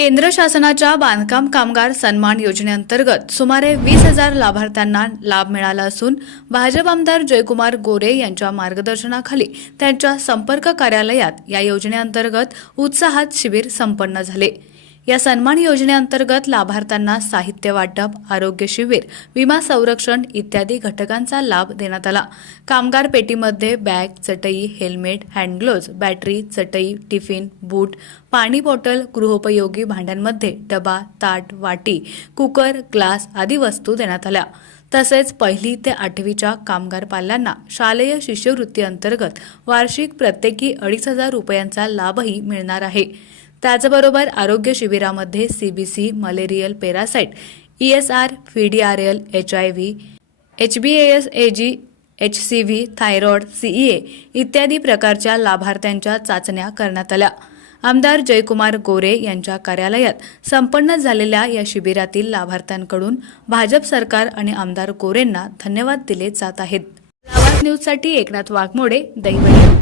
केंद्र शासनाच्या बांधकाम कामगार सन्मान योजनेअंतर्गत सुमारे वीस हजार लाभार्थ्यांना लाभ मिळाला असून भाजप आमदार जयकुमार गोरे यांच्या मार्गदर्शनाखाली त्यांच्या संपर्क कार्यालयात या योजनेअंतर्गत उत्साहात शिबिर संपन्न झाले. या सन्मान योजनेअंतर्गत लाभार्थ्यांना साहित्य वाटप आरोग्य शिबिर विमा संरक्षण इत्यादी घटकांचा लाभ देण्यात आला. कामगार पेटीमध्ये बॅग चटई हेल्मेट हँडग्लोव्ज बॅटरी चटई टिफिन बूट पाणी बॉटल गृहोपयोगी भांड्यांमध्ये डबा ताट वाटी कुकर ग्लास आदी वस्तू देण्यात आल्या. तसेच पहिली ते आठवीच्या कामगार पाल्यांना शालेय शिष्यवृत्ती अंतर्गत वार्षिक प्रत्येकी अडीच हजार रुपयांचा लाभही मिळणार आहे. त्याचबरोबर आरोग्य शिबिरामध्ये CBC malarial parasite E S R P D R L H I V H B S A G H C V thyroid CEA इत्यादी प्रकारच्या लाभार्थ्यांच्या चाचण्या करण्यात आल्या. आमदार जयकुमार गोरे यांच्या कार्यालयात संपन्न झालेल्या या शिबिरातील लाभार्थ्यांकडून भाजप सरकार आणि आमदार गोरेंना धन्यवाद दिले जात आहेत. आवाज न्यूजसाठी एकनाथ वाघमोडे दैवडी